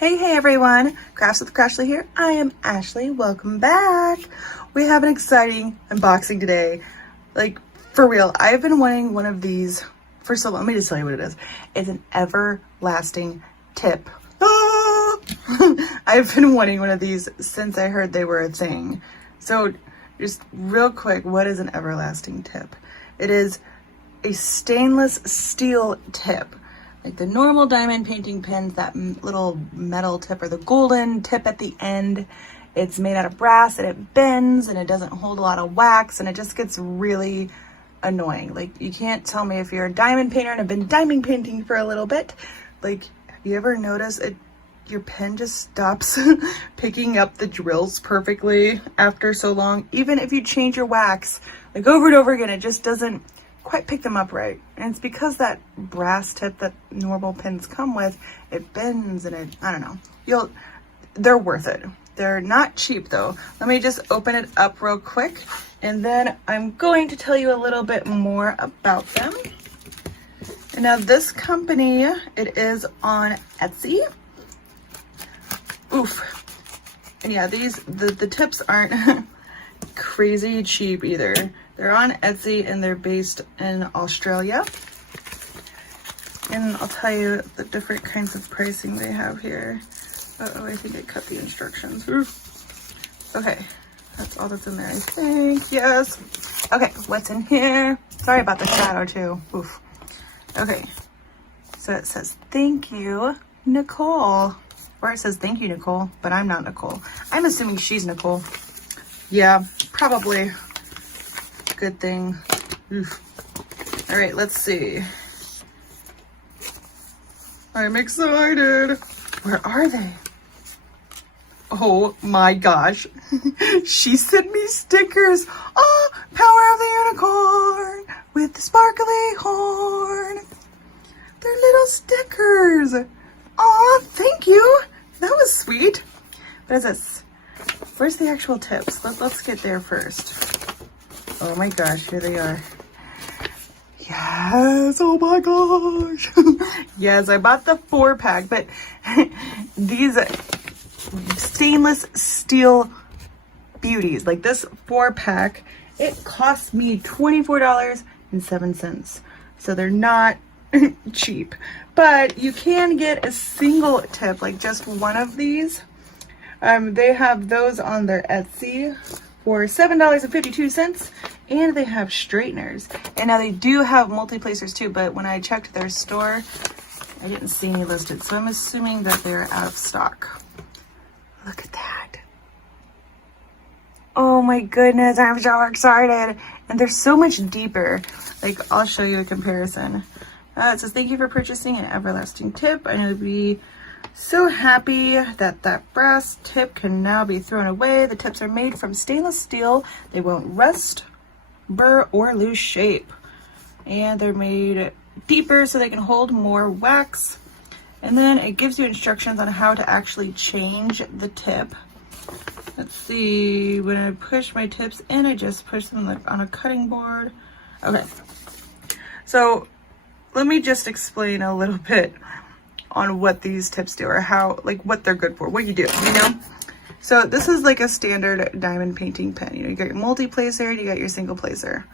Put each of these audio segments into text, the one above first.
Hey everyone, Crafts with Crashly here. I am Ashley, welcome back. We have an exciting unboxing today. Like, for real, I've been wanting one of these for so long. Let me just tell you what it is. It's an everlasting tip. Ah! I've been wanting one of these since I heard they were a thing. So just real quick, what is an everlasting tip? It is a stainless steel tip. Like the normal diamond painting pins, that little metal tip or the golden tip at the end, it's made out of brass and it bends and it doesn't hold a lot of wax and it just gets really annoying. Like, you can't tell me if you're a diamond painter and have been diamond painting for a little bit. Like, have you ever noticed your pen just stops picking up the drills perfectly after so long? Even if you change your wax, like over and over again, it just doesn't quite pick them up right. And it's because that brass tip that normal pins come with, it bends and I don't know. They're worth it. They're not cheap though. Let me just open it up real quick and then I'm going to tell you a little bit more about them. And now this company, it is on Etsy. Oof. And yeah, the tips aren't crazy cheap either. They're on Etsy and they're based in Australia. And I'll tell you the different kinds of pricing they have here. Uh-oh, I think I cut the instructions. Oof. Okay, that's all that's in there, I think. Yes. Okay, what's in here? Sorry about the shadow too. Oof. Okay, so it says, thank you, Nicole. Or it says, thank you, Nicole, but I'm not Nicole. I'm assuming she's Nicole. Yeah, probably. Good thing. Oof. All right, let's see. I'm excited. Where are they? Oh my gosh. She sent me stickers. Oh, power of the unicorn with the sparkly horn. They're little stickers. Oh, thank you. That was sweet. What is this? Where's the actual tips? Let's get there first. Oh my gosh, here they are. Yes, oh my gosh. Yes, I bought the 4-pack, but these stainless steel beauties, like this 4-pack, it cost me $24.07. So they're not cheap, but you can get a single tip, like just one of these. They have those on their Etsy for $7.52, and they have straighteners. And now they do have multi-placers too, but when I checked their store, I didn't see any listed, so I'm assuming that they're out of stock. Look at that. Oh my goodness, I'm so excited. And they're so much deeper. Like, I'll show you a comparison. It says, thank you for purchasing an everlasting tip. I know you'll be so happy that that brass tip can now be thrown away. The tips are made from stainless steel. They won't rust, burr, or lose shape. And they're made deeper so they can hold more wax. And then it gives you instructions on how to actually change the tip. Let's see, when I push my tips in, I just push them like on a cutting board. Okay, so let me just explain a little bit on what these tips do, or how, like, what they're good for, what you do, you know? So this is like a standard diamond painting pen. You know, you got your multi-placer, you got your single placer.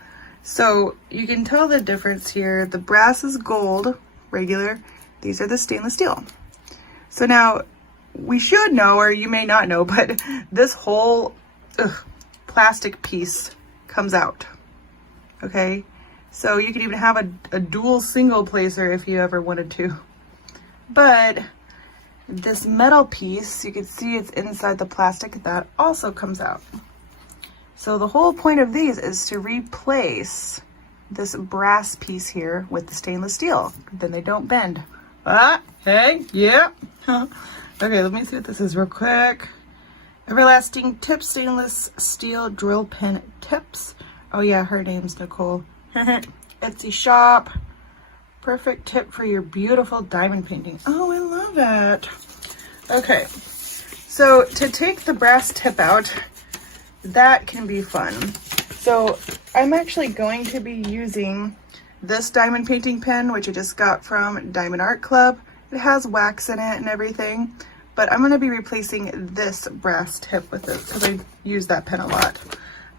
So you can tell the difference here. The brass is gold, regular. These are the stainless steel. So now we should know, or you may not know, but this whole plastic piece comes out, okay? So you could even have a dual single placer if you ever wanted to. But this metal piece, you can see it's inside the plastic, that also comes out. So the whole point of these is to replace this brass piece here with the stainless steel. Then they don't bend. Ah, hey, yeah. Okay, let me see what this is real quick. Everlasting Tip Stainless Steel Drill Pen Tips. Oh yeah, her name's Nicole. Etsy shop. Perfect tip for your beautiful diamond painting. Oh, I love it. Okay, so to take the brass tip out, that can be fun. So I'm actually going to be using this diamond painting pen, which I just got from Diamond Art Club. It has wax in it and everything, but I'm gonna be replacing this brass tip with it because I use that pen a lot.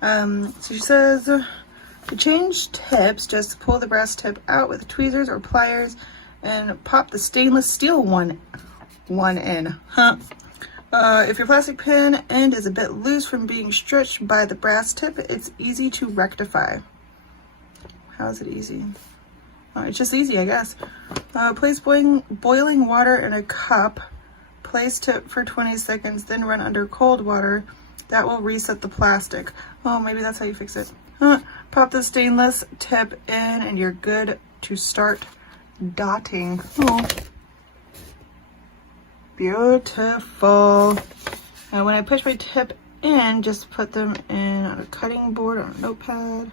So she says, to change tips, just pull the brass tip out with tweezers or pliers and pop the stainless steel one in. If your plastic pen end is a bit loose from being stretched by the brass tip, it's easy to rectify. How is it easy? Oh, it's just easy, I guess. Place boiling water in a cup. Place tip for 20 seconds, then run under cold water. That will reset the plastic. Oh, maybe that's how you fix it. Pop the stainless tip in and you're good to start dotting. Oh, beautiful. And when I push my tip in, just put them in on a cutting board or a notepad.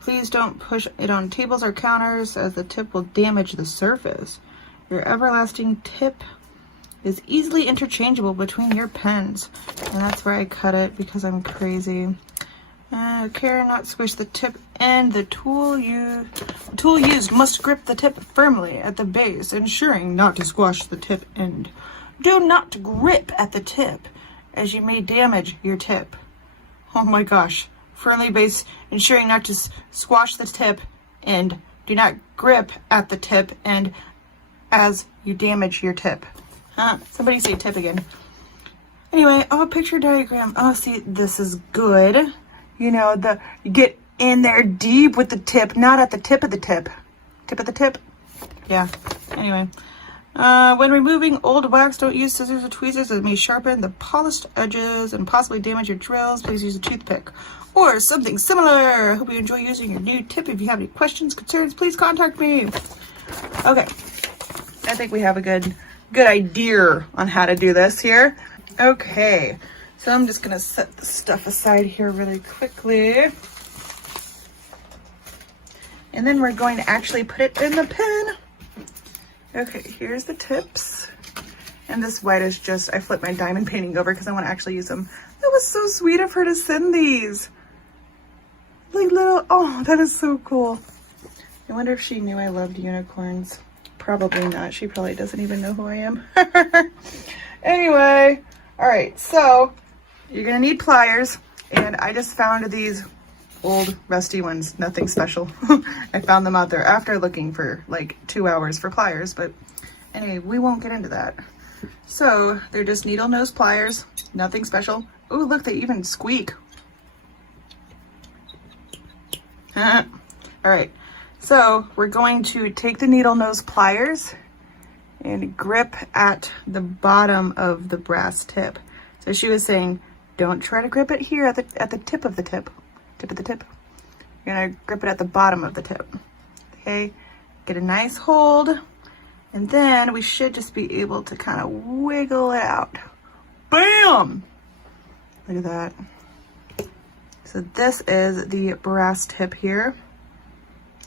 Please don't push it on tables or counters as the tip will damage the surface. Your everlasting tip is easily interchangeable between your pens. And that's where I cut it because I'm crazy. Care not squish the tip end. The tool used must grip the tip firmly at the base, ensuring not to squash the tip end. Do not grip at the tip, as you may damage your tip. Oh my gosh. Firmly base, ensuring not to squash the tip end. Do not grip at the tip end, as you damage your tip. Somebody say tip again. Anyway, picture diagram. Oh, see, this is good. You know, you get in there deep with the tip, not at the tip of the tip. Tip of the tip? Yeah. Anyway. When removing old wax, don't use scissors or tweezers that may sharpen the polished edges and possibly damage your drills. Please use a toothpick or something similar. Hope you enjoy using your new tip. If you have any questions, concerns, please contact me. Okay. I think we have a good idea on how to do this here. Okay. So I'm just gonna set the stuff aside here really quickly. And then we're going to actually put it in the pen. Okay, here's the tips. And this white is just, I flipped my diamond painting over because I want to actually use them. That was so sweet of her to send these. Like little, oh, that is so cool. I wonder if she knew I loved unicorns. Probably not. She probably doesn't even know who I am. Anyway, all right, so you're gonna need pliers. And I just found these old rusty ones, nothing special. I found them out there after looking for like 2 hours for pliers, but anyway, we won't get into that. So they're just needle nose pliers, nothing special. Oh, look, they even squeak. All right, so we're going to take the needle nose pliers and grip at the bottom of the brass tip. So she was saying, don't try to grip it here at the tip of the tip. Tip of the tip. You're gonna grip it at the bottom of the tip. Okay, get a nice hold, and then we should just be able to kind of wiggle it out. Bam! Look at that. So this is the brass tip here.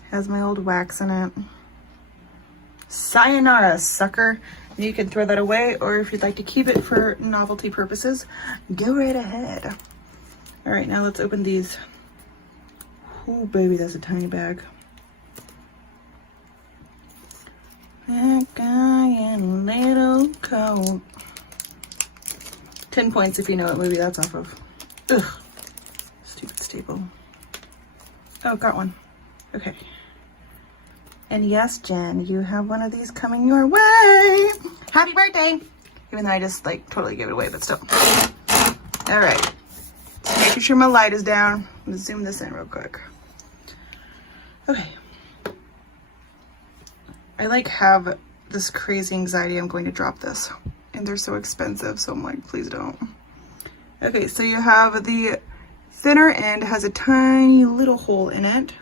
Has my old wax in it. Sayonara, sucker. And you can throw that away, or if you'd like to keep it for novelty purposes, go right ahead. All right, now let's open these. Oh, baby, that's a tiny bag. That guy in a little coat. 10 points if you know what movie that's off of. Ugh. Stupid staple. Oh, got one. Okay. And yes, Jen, you have one of these coming your way. Happy birthday! Even though I just like totally gave it away, but still. All right. Making sure my light is down. Let's zoom this in real quick. Okay. I like have this crazy anxiety I'm going to drop this. And they're so expensive, so I'm like, please don't. Okay, so you have the thinner end has a tiny little hole in it.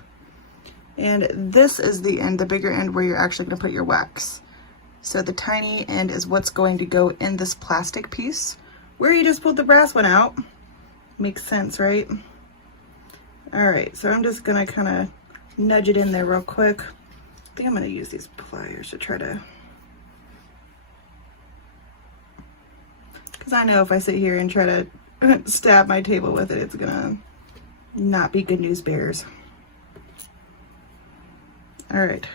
And this is the end, the bigger end, where you're actually gonna put your wax. So the tiny end is what's going to go in this plastic piece where you just pulled the brass one out. Makes sense, right? All right, so I'm just gonna kind of nudge it in there real quick. I think I'm gonna use these pliers to try to, because I know if I sit here and try to stab my table with it, it's gonna not be good news bears. All right.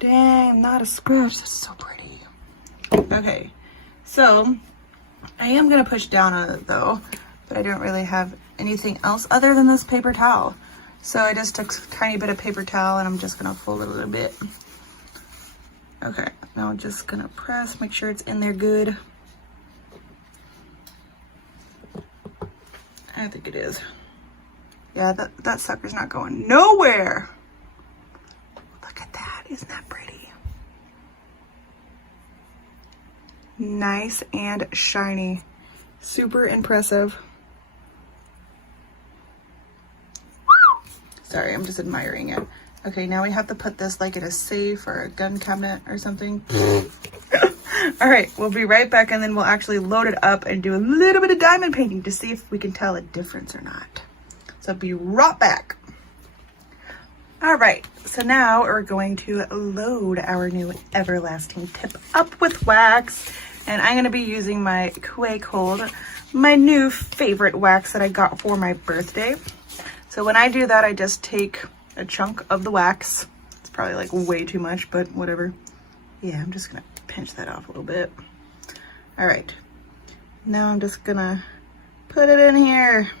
Dang, not a scratch. That's so pretty. Okay. So I am gonna push down on it though, but I don't really have anything else other than this paper towel. So I just took a tiny bit of paper towel and I'm just gonna fold it a little bit. Okay, now I'm just gonna press, make sure it's in there good. I think it is. Yeah, that sucker's not going nowhere. Look at that, isn't that pretty? Nice and shiny. Super impressive. Sorry, I'm just admiring it. Okay, now we have to put this like in a safe or a gun cabinet or something. All right, we'll be right back and then we'll actually load it up and do a little bit of diamond painting to see if we can tell a difference or not. So be right back. All right, so now we're going to load our new Everlasting Tip up with wax. And I'm gonna be using my Quake Hold, my new favorite wax that I got for my birthday. So when I do that, I just take a chunk of the wax. It's probably like way too much, but whatever. Yeah, I'm just gonna pinch that off a little bit. All right, now I'm just gonna put it in here.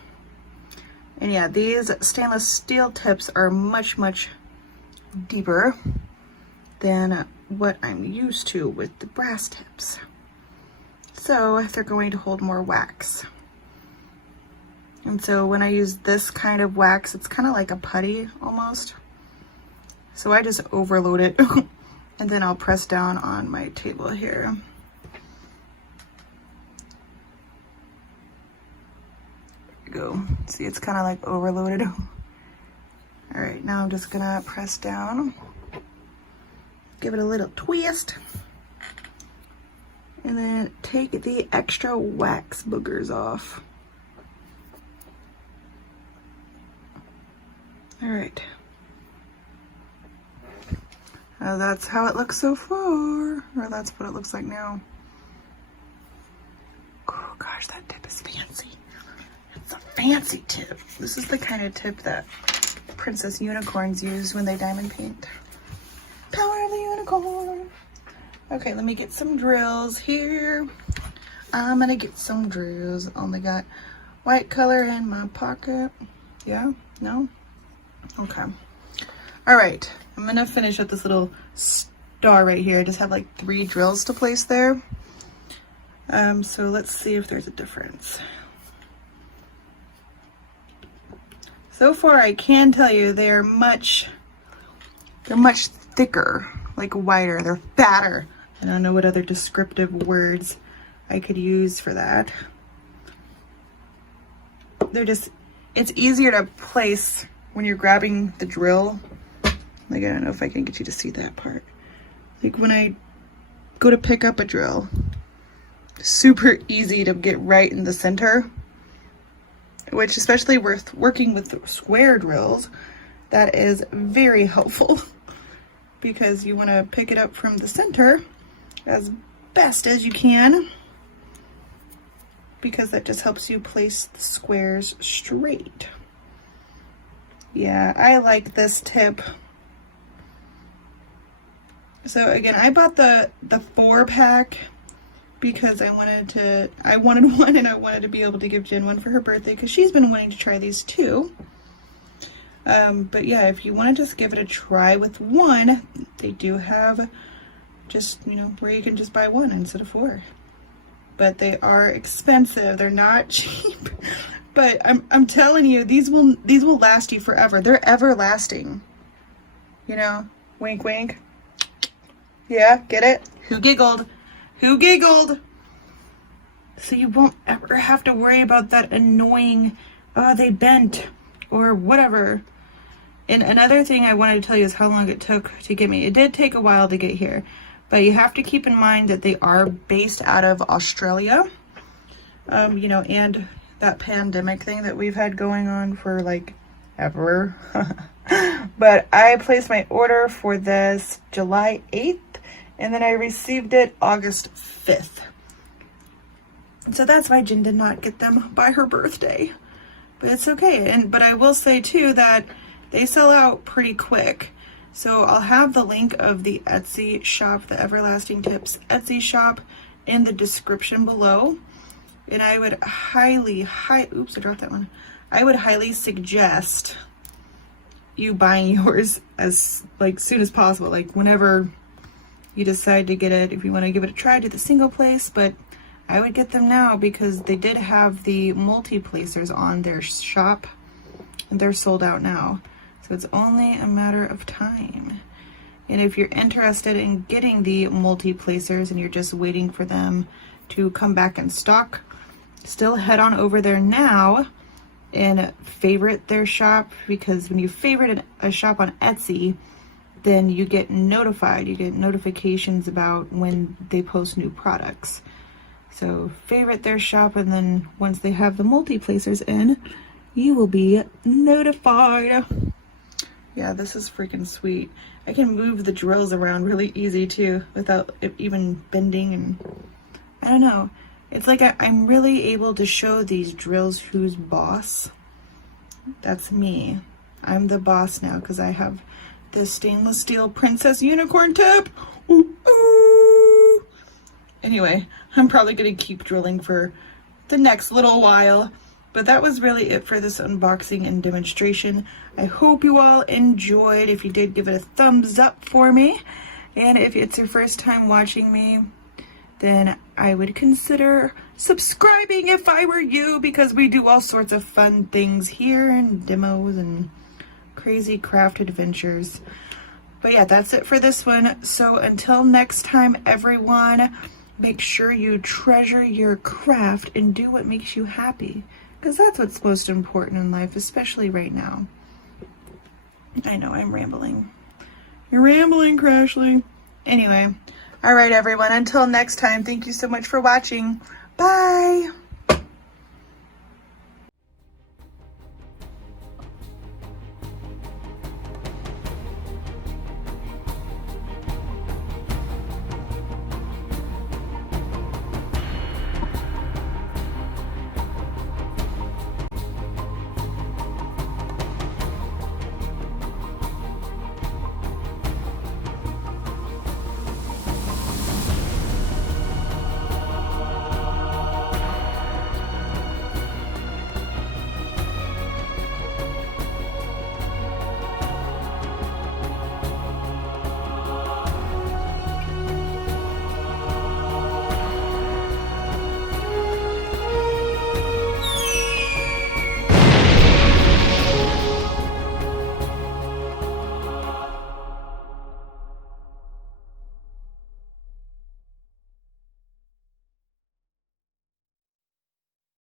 And yeah, these stainless steel tips are much, much deeper than what I'm used to with the brass tips. So they're going to hold more wax. And so when I use this kind of wax, it's kind of like a putty almost. So I just overload it and then I'll press down on my table here. There we go. See, it's kind of like overloaded. All right, now I'm just gonna press down, give it a little twist, and then take the extra wax boogers off. All right. That's how it looks so far, or that's what it looks like now. Oh gosh, that tip is fancy. It's a fancy tip. This is the kind of tip that princess unicorns use when they diamond paint. Power of the unicorn. Okay, let me get some drills here. I'm gonna get some drills. Only got white color in my pocket. Yeah? No? Okay. All right, I'm gonna finish with this little star right here. I just have like 3 drills to place there. So let's see if there's a difference. So far, I can tell you they're much thicker, like wider. They're fatter. I don't know what other descriptive words I could use for that. They're just, it's easier to place when you're grabbing the drill. Like, I don't know if I can get you to see that part. Like when I go to pick up a drill, super easy to get right in the center, which especially with working with square drills, that is very helpful because you want to pick it up from the center as best as you can, because that just helps you place the squares straight. Yeah, I like this tip. So again, I bought the 4-pack because I wanted one and I wanted to be able to give Jen one for her birthday because she's been wanting to try these too. But yeah, if you want to just give it a try with one, they do have just, you know, where you can just buy one instead of 4. But they are expensive. They're not cheap. But I'm telling you, these will last you forever. They're everlasting. You know, wink wink. Yeah, get it? Who giggled? Who giggled? So you won't ever have to worry about that annoying, oh, they bent or whatever. And another thing I wanted to tell you is how long it took to get me. It did take a while to get here, but you have to keep in mind that they are based out of Australia. You know, and that pandemic thing that we've had going on for like ever. But I placed my order for this July 8th. And then I received it August 5th. So that's why Jen did not get them by her birthday. But it's okay. But I will say too that they sell out pretty quick. So I'll have the link of the Etsy shop, the Everlasting Tips Etsy shop, in the description below. And I would oops, I dropped that one. I would highly suggest you buying yours as soon as possible, like whenever you decide to get it. If you want to give it a try, do the single place, but I would get them now because they did have the multi-placers on their shop and they're sold out now. So it's only a matter of time. And if you're interested in getting the multi-placers and you're just waiting for them to come back in stock, still head on over there now and favorite their shop, because when you favorite a shop on Etsy, then you get notified. You get notifications about when they post new products. So favorite their shop, and then once they have the multi-placers in, you will be notified. Yeah, this is freaking sweet. I can move the drills around really easy too without it even bending, and I don't know. It's like I'm really able to show these drills who's boss. That's me. I'm the boss now because I have this stainless steel Princess Unicorn tip. Ooh, ooh. Anyway, I'm probably going to keep drilling for the next little while. But that was really it for this unboxing and demonstration. I hope you all enjoyed. If you did, give it a thumbs up for me. And if it's your first time watching me, then I would consider subscribing if I were you, because we do all sorts of fun things here and demos and crazy craft adventures. But yeah, that's it for this one. So until next time, everyone, make sure you treasure your craft and do what makes you happy, because that's what's most important in life, especially right now. I know I'm rambling. You're rambling, Crashly. Anyway. All right, everyone, until next time, thank you so much for watching. Bye.